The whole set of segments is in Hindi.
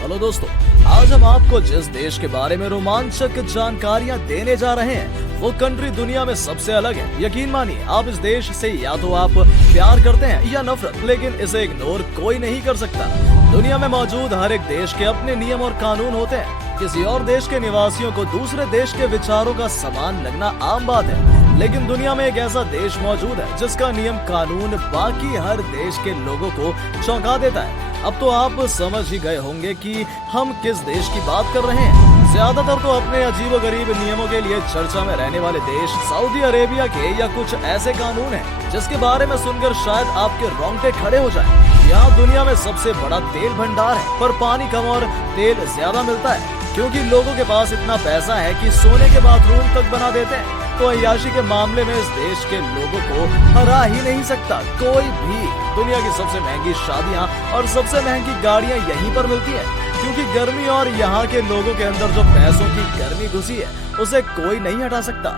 हेलो दोस्तों, आज हम आपको जिस देश के बारे में रोमांचक जानकारियां देने जा रहे हैं वो कंट्री दुनिया में सबसे अलग है। यकीन मानिए, आप इस देश से या तो आप प्यार करते हैं या नफरत, लेकिन इसे इग्नोर कोई नहीं कर सकता। दुनिया में मौजूद हर एक देश के अपने नियम और कानून होते हैं। किसी और देश के निवासियों को दूसरे देश के विचारों का सम्मान लगना आम बात है, लेकिन दुनिया में एक ऐसा देश मौजूद है जिसका नियम कानून बाकी हर देश के लोगों को चौंका देता है। अब तो आप समझ ही गए होंगे कि हम किस देश की बात कर रहे हैं। ज्यादातर तो अपने अजीबोगरीब नियमों के लिए चर्चा में रहने वाले देश सऊदी अरेबिया के या कुछ ऐसे कानून हैं जिसके बारे में सुनकर शायद आपके रोंगटे खड़े हो जाएं। यहाँ दुनिया में सबसे बड़ा तेल भंडार है, पर पानी कम और तेल ज्यादा मिलता है, क्योंकि लोगों के पास इतना पैसा है कि सोने के बाथरूम तक बना देते हैं। तो अय्याशी के मामले में इस देश के लोगों को हरा ही नहीं सकता कोई भी। दुनिया की सबसे महंगी शादियां और सबसे महंगी गाड़ियां यहीं पर मिलती हैं, क्योंकि गर्मी और यहाँ के लोगों के अंदर जो पैसों की गर्मी घुसी है उसे कोई नहीं हटा सकता।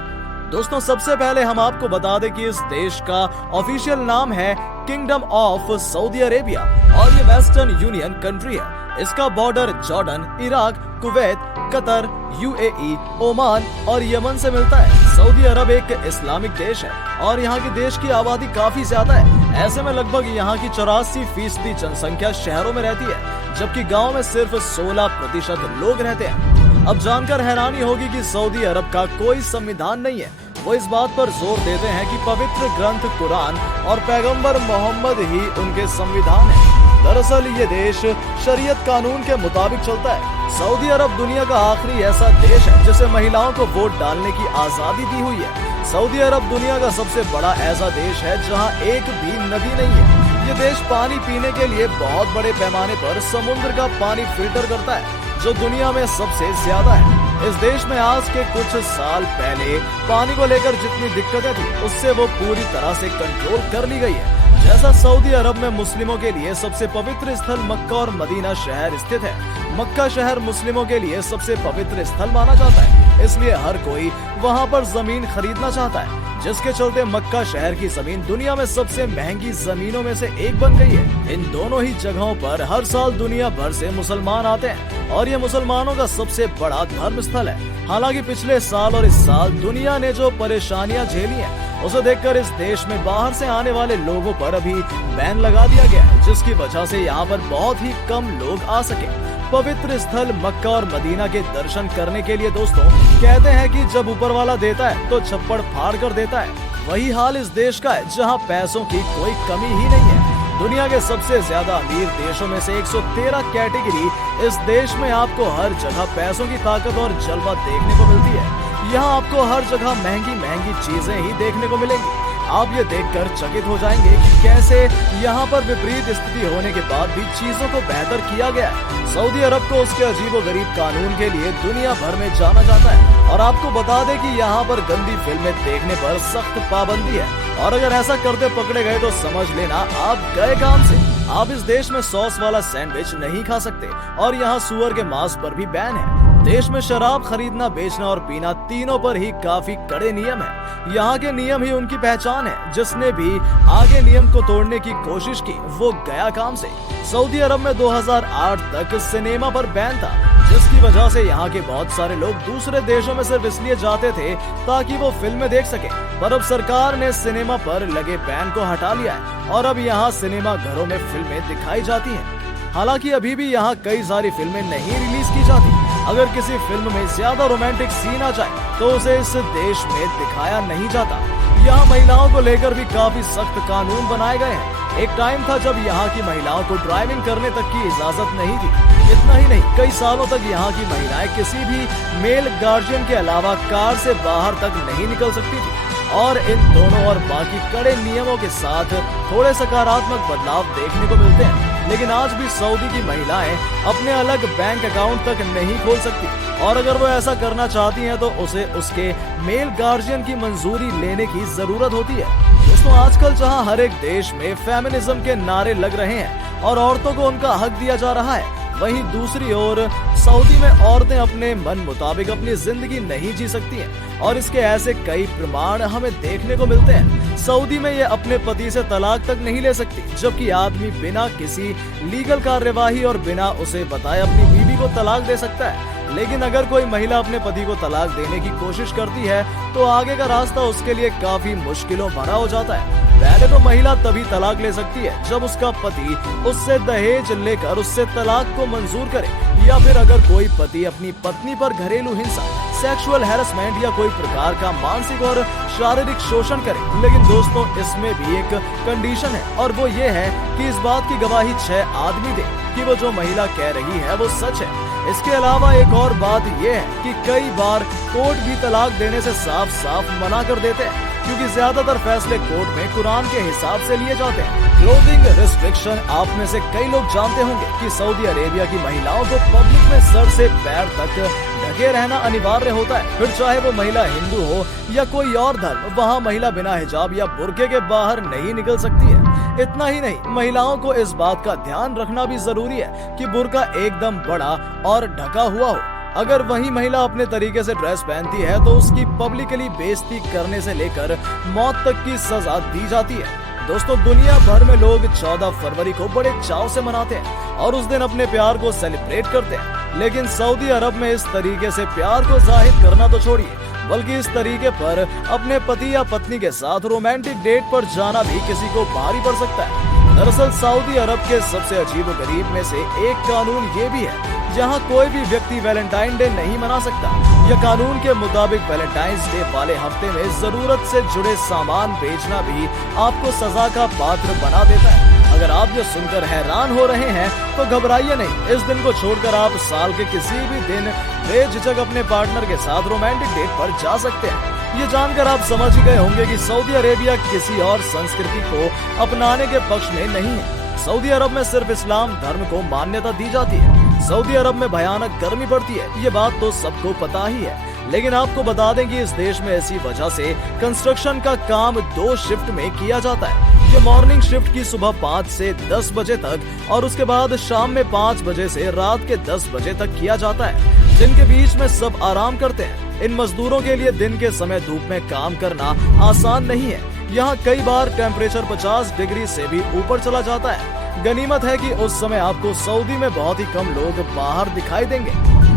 दोस्तों, सबसे पहले हम आपको बता दें कि इस देश का ऑफिशियल नाम है किंगडम ऑफ सऊदी अरेबिया और ये वेस्टर्न यूनियन कंट्री है। इसका border Jordan, Iraq, Kuwait, Qatar, UAE, Oman और यमन से मिलता है। सऊदी अरब एक इस्लामिक देश है और यहाँ की देश की आबादी काफी ज्यादा है। ऐसे में लगभग यहाँ की 84% जनसंख्या शहरों में रहती है, जबकि गांव में सिर्फ 16% लोग रहते हैं। अब जानकर हैरानी होगी कि सऊदी अरब का कोई संविधान नहीं है। वो इस बात पर जोर देते हैं कि पवित्र ग्रंथ कुरान और पैगंबर मोहम्मद ही उनके संविधान है। दरअसल ये देश शरीयत कानून के मुताबिक चलता है। सऊदी अरब दुनिया का आखिरी ऐसा देश है जिसे महिलाओं को वोट डालने की आजादी दी हुई है। सऊदी अरब दुनिया का सबसे बड़ा ऐसा देश है जहां एक भी नदी नहीं है। ये देश पानी पीने के लिए बहुत बड़े पैमाने पर समुद्र का पानी फिल्टर करता है, जो दुनिया में सबसे ज्यादा है। इस देश में आज के कुछ साल पहले पानी को लेकर जितनी दिक्कतें थी उससे वो पूरी तरह से कंट्रोल कर ली गई है। जैसा सऊदी अरब में मुस्लिमों के लिए सबसे पवित्र स्थल मक्का और मदीना शहर स्थित है। मक्का शहर मुस्लिमों के लिए सबसे पवित्र स्थल माना जाता है, इसलिए हर कोई वहां पर जमीन खरीदना चाहता है, जिसके चलते मक्का शहर की जमीन दुनिया में सबसे महंगी जमीनों में से एक बन गई है। इन दोनों ही जगहों पर हर साल दुनिया भर से मुसलमान आते हैं और ये मुसलमानों का सबसे बड़ा धर्म स्थल है। हालांकि पिछले साल और इस साल दुनिया ने जो परेशानियां झेली हैं उसे देखकर इस देश में बाहर से आने वाले लोगों पर अभी बैन लगा दिया गया है, जिसकी वजह से यहाँ पर बहुत ही कम लोग आ सके पवित्र स्थल मक्का और मदीना के दर्शन करने के लिए। दोस्तों, कहते हैं कि जब ऊपर वाला देता है तो छप्पड़ फाड़ कर देता है। वही हाल इस देश का है जहाँ पैसों की कोई कमी ही नहीं है। दुनिया के सबसे ज्यादा अमीर देशों में से 113 कैटेगरी इस देश में आपको हर जगह पैसों की ताकत और जलवा देखने को मिलती है। यहाँ आपको हर जगह महंगी महंगी चीजें ही देखने को मिलेंगी। आप ये देखकर चकित हो जाएंगे कि कैसे यहाँ पर विपरीत स्थिति होने के बाद भी चीजों को बेहतर किया गया है। सऊदी अरब को उसके अजीबोगरीब कानून के लिए दुनिया भर में जाना जाता है और आपको बता दें कि यहाँ पर गंदी फिल्में देखने पर सख्त पाबंदी है और अगर ऐसा करते पकड़े गए तो समझ लेना आप गए काम से। आप इस देश में सॉस वाला सैंडविच नहीं खा सकते और यहाँ सुअर के मांस पर भी बैन है। देश में शराब खरीदना, बेचना और पीना तीनों पर ही काफी कड़े नियम है। यहाँ के नियम ही उनकी पहचान है। जिसने भी आगे नियम को तोड़ने की कोशिश की वो गया काम से। सऊदी अरब में 2008 तक सिनेमा पर बैन था, जिसकी वजह से यहाँ के बहुत सारे लोग दूसरे देशों में सिर्फ इसलिए जाते थे ताकि वो फिल्में देख सके। पर अब सरकार ने सिनेमा पर लगे बैन को हटा लिया है और अब यहाँ सिनेमा घरों में फिल्में दिखाई जाती हैं। हालांकि अभी भी यहाँ कई सारी फिल्में नहीं रिलीज की जाती। अगर किसी फिल्म में ज्यादा रोमांटिक सीन आ जाए तो उसे इस देश में दिखाया नहीं जाता। यहाँ महिलाओं को लेकर भी काफी सख्त कानून बनाए गए हैं। एक टाइम था जब यहाँ की महिलाओं को ड्राइविंग करने तक की इजाजत नहीं थी। इतना ही नहीं, कई सालों तक यहाँ की महिलाएं किसी भी मेल गार्जियन के अलावा कार से बाहर तक नहीं निकल सकती थी। और इन दोनों और बाकी कड़े नियमों के साथ थोड़े सकारात्मक बदलाव देखने को मिलते हैं, लेकिन आज भी सऊदी की महिलाएं अपने अलग बैंक अकाउंट तक नहीं खोल सकती और अगर वो ऐसा करना चाहती हैं तो उसे उसके मेल गार्जियन की मंजूरी लेने की जरूरत होती है। दोस्तों, आजकल जहां हर एक देश में फेमिनिज्म के नारे लग रहे हैं और औरतों को उनका हक दिया जा रहा है, वहीं दूसरी ओर सऊदी में औरतें अपने मन मुताबिक अपनी जिंदगी नहीं जी सकती हैं और इसके ऐसे कई प्रमाण हमें देखने को मिलते हैं। सऊदी में ये अपने पति से तलाक तक नहीं ले सकती, जबकि आदमी बिना किसी लीगल कार्यवाही और बिना उसे बताए अपनी बीवी को तलाक दे सकता है। लेकिन अगर कोई महिला अपने पति को तलाक देने की कोशिश करती है तो आगे का रास्ता उसके लिए काफी मुश्किलों भरा हो जाता है। पहले तो महिला तभी तलाक ले सकती है जब उसका पति उससे दहेज लेकर उससे तलाक को मंजूर करे, या फिर अगर कोई पति अपनी पत्नी पर घरेलू हिंसा, सेक्सुअल हैरेसमेंट या कोई प्रकार का मानसिक और शारीरिक शोषण करे। लेकिन दोस्तों, इसमें भी एक कंडीशन है, और वो ये है कि इस बात की गवाही 6 आदमी दे कि वो जो महिला कह रही है वो सच है। इसके अलावा एक और बात ये है कि कई बार कोर्ट भी तलाक देने से साफ साफ मना कर देते हैं, क्योंकि ज्यादातर फैसले कोर्ट में कुरान के हिसाब से लिए जाते हैं। क्लोथिंग रिस्ट्रिक्शन, आप में से कई लोग जानते होंगे कि सऊदी अरेबिया की महिलाओं को पब्लिक में सर से पैर तक ढके रहना अनिवार्य होता है। फिर चाहे वो महिला हिंदू हो या कोई और धर्म, वहाँ महिला बिना हिजाब या बुर्के के बाहर नहीं निकल सकती है। इतना ही नहीं, महिलाओं को इस बात का ध्यान रखना भी जरूरी है कि बुर्का एकदम बड़ा और ढका हुआ हो। अगर वही महिला अपने तरीके से ड्रेस पहनती है तो उसकी पब्लिकली बेइज्जती करने से लेकर मौत तक की सजा दी जाती है। दोस्तों, दुनिया भर में लोग 14 फरवरी को बड़े चाव से मनाते हैं और उस दिन अपने प्यार को सेलिब्रेट करते हैं। लेकिन सऊदी अरब में इस तरीके से प्यार को जाहिर करना तो छोड़िए, बल्कि इस तरीके पर अपने पति या पत्नी के साथ रोमांटिक डेट पर जाना भी किसी को भारी पड़ सकता है। दरअसल सऊदी अरब के सबसे अजीबोगरीब में से एक कानून ये भी है जहां कोई भी व्यक्ति वैलेंटाइन डे नहीं मना सकता। यह कानून के मुताबिक वैलेंटाइंस डे वाले हफ्ते में जरूरत से जुड़े सामान बेचना भी आपको सजा का पात्र बना देता है। अगर आप ये सुनकर हैरान हो रहे हैं तो घबराइए नहीं, इस दिन को छोड़कर आप साल के किसी भी दिन बेझिझक अपने पार्टनर के साथ रोमांटिक डेट पर जा सकते हैं। ये जानकर आप समझ ही गए होंगे कि सऊदी अरेबिया किसी और संस्कृति को अपनाने के पक्ष में नहीं है। सऊदी अरब में सिर्फ इस्लाम धर्म को मान्यता दी जाती है। सऊदी अरब में भयानक गर्मी पड़ती है, ये बात तो सबको पता ही है। लेकिन आपको बता दें कि इस देश में ऐसी वजह से कंस्ट्रक्शन का काम 2 शिफ्ट में किया जाता है। ये मॉर्निंग शिफ्ट की सुबह 5 से 10 बजे तक और उसके बाद शाम में 5 बजे से रात के 10 बजे तक किया जाता है। दिन के बीच में सब आराम करते हैं। इन मजदूरों के लिए दिन के समय धूप में काम करना आसान नहीं है। यहाँ कई बार टेम्परेचर 50 डिग्री से भी ऊपर चला जाता है। गनीमत है कि उस समय आपको सऊदी में बहुत ही कम लोग बाहर दिखाई देंगे।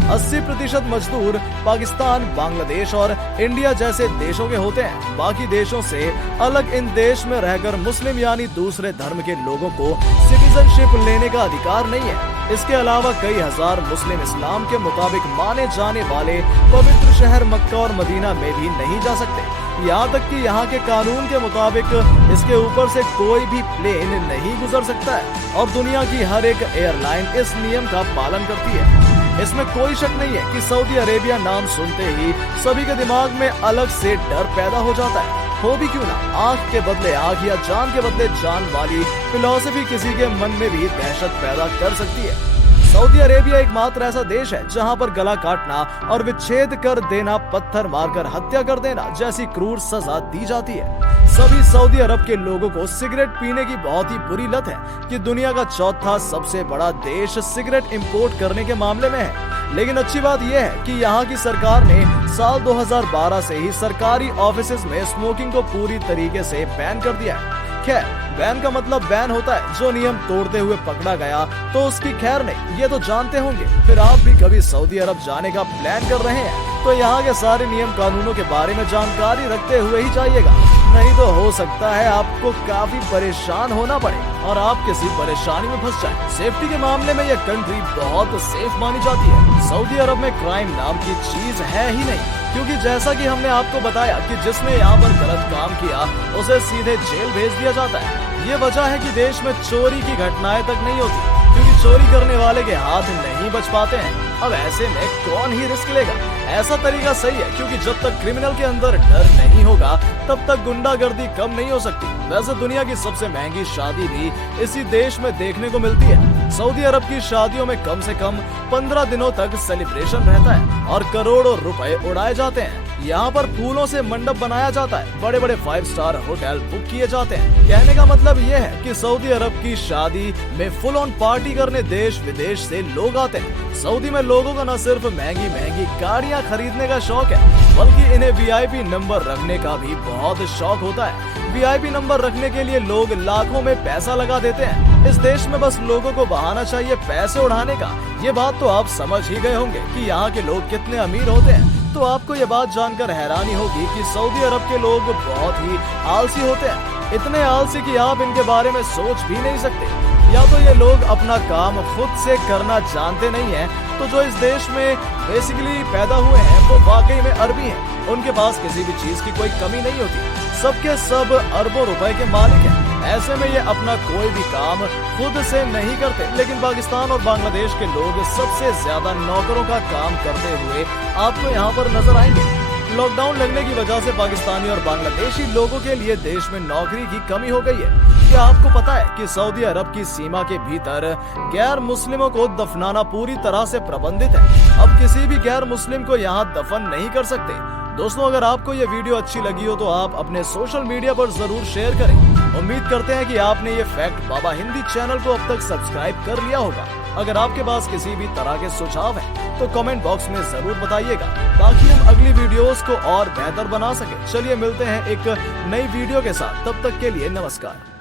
80% मजदूर पाकिस्तान, बांग्लादेश और इंडिया जैसे देशों के होते हैं। बाकी देशों से अलग इन देश में रहकर मुस्लिम यानी दूसरे धर्म के लोगों को सिटीजनशिप लेने का अधिकार नहीं है। इसके अलावा कई हजार मुस्लिम इस्लाम के मुताबिक माने जाने वाले पवित्र शहर मक्का और मदीना में भी नहीं जा सकते। यहाँ तक कि यहाँ के कानून के मुताबिक इसके ऊपर से कोई भी प्लेन नहीं गुजर सकता है और दुनिया की हर एक एयरलाइन इस नियम का पालन करती है। इसमें कोई शक नहीं है कि सऊदी अरेबिया नाम सुनते ही सभी के दिमाग में अलग से डर पैदा हो जाता है। हो भी क्यों ना, आंख के बदले आंख या जान के बदले जान वाली फिलॉसफी किसी के मन में भी दहशत पैदा कर सकती है। सऊदी अरेबिया एकमात्र ऐसा देश है जहां पर गला काटना और विच्छेद कर देना, पत्थर मारकर हत्या कर देना जैसी क्रूर सजा दी जाती है। सभी सऊदी अरब के लोगों को सिगरेट पीने की बहुत ही बुरी लत है कि दुनिया का 4था सबसे बड़ा देश सिगरेट इंपोर्ट करने के मामले में है। लेकिन अच्छी बात यह है कि यहाँ की सरकार ने साल 2012 से ही सरकारी ऑफिसेज में स्मोकिंग को पूरी तरीके से बैन कर दिया है। खैर, बैन का मतलब बैन होता है जो नियम तोड़ते हुए पकड़ा गया तो उसकी खैर नहीं, ये तो जानते होंगे। फिर आप भी कभी सऊदी अरब जाने का प्लान कर रहे हैं तो यहाँ के सारे नियम कानूनों के बारे में जानकारी रखते हुए ही जाइएगा, नहीं तो हो सकता है आपको काफी परेशान होना पड़े और आप किसी परेशानी में फंस जाएं। सेफ्टी के मामले में यह कंट्री बहुत सेफ मानी जाती है। सऊदी अरब में क्राइम नाम की चीज है ही नहीं, क्योंकि जैसा कि हमने आपको बताया कि जिसने यहाँ पर गलत काम किया उसे सीधे जेल भेज दिया जाता है। ये वजह है कि देश में चोरी की घटनाएं तक नहीं होती, क्योंकि चोरी करने वाले के हाथ नहीं बच पाते हैं। अब ऐसे में कौन ही रिस्क लेगा? ऐसा तरीका सही है, क्योंकि जब तक क्रिमिनल के अंदर डर नहीं होगा तब तक गुंडागर्दी कम नहीं हो सकती। वैसे दुनिया की सबसे महंगी शादी भी इसी देश में देखने को मिलती है। सऊदी अरब की शादियों में कम से कम 15 दिनों तक सेलिब्रेशन रहता है और करोड़ों रुपए उड़ाए जाते हैं। यहाँ पर फूलों से मंडप बनाया जाता है, बड़े बड़े 5 स्टार होटल बुक किए जाते हैं। कहने का मतलब ये है कि सऊदी अरब की शादी में फुल ऑन पार्टी करने देश विदेश से लोग आते हैं। सऊदी में लोगों का न सिर्फ महंगी महंगी गाड़ियाँ खरीदने का शौक है, बल्कि इन्हें वीआईपी नंबर रखने का भी बहुत शौक होता है। वीआईपी नंबर रखने के लिए लोग लाखों में पैसा लगा देते हैं। इस देश में बस लोगों को बहाना चाहिए पैसे उड़ाने का। ये बात तो आप समझ ही गए होंगे कि यहाँ के लोग कितने अमीर होते हैं। तो आपको ये बात जानकर हैरानी होगी कि सऊदी अरब के लोग बहुत ही आलसी होते हैं, इतने आलसी कि आप इनके बारे में सोच भी नहीं सकते। या तो ये लोग अपना काम खुद से करना जानते नहीं हैं, तो जो इस देश में बेसिकली पैदा हुए हैं वो वाकई में अरबी हैं। उनके पास किसी भी चीज की कोई कमी नहीं होती, सबके सब अरबों रुपए के मालिक हैं। ऐसे में ये अपना कोई भी काम खुद से नहीं करते। लेकिन पाकिस्तान और बांग्लादेश के लोग सबसे ज्यादा नौकरों का काम करते हुए आपको यहाँ पर नजर आएंगे। लॉकडाउन लगने की वजह से पाकिस्तानी और बांग्लादेशी लोगों के लिए देश में नौकरी की कमी हो गई है। क्या आपको पता है कि सऊदी अरब की सीमा के भीतर गैर मुस्लिमों को दफनाना पूरी तरह से प्रतिबंधित है। अब किसी भी गैर मुस्लिम को यहाँ दफन नहीं कर सकते। दोस्तों, अगर आपको ये वीडियो अच्छी लगी हो तो आप अपने सोशल मीडिया पर जरूर शेयर करें। उम्मीद करते हैं कि आपने ये फैक्ट बाबा हिंदी चैनल को अब तक सब्सक्राइब कर लिया होगा। अगर आपके पास किसी भी तरह के सुझाव हैं तो कमेंट बॉक्स में जरूर बताइएगा, ताकि हम अगली वीडियोस को और बेहतर बना सके। चलिए मिलते हैं एक नई वीडियो के साथ, तब तक के लिए नमस्कार।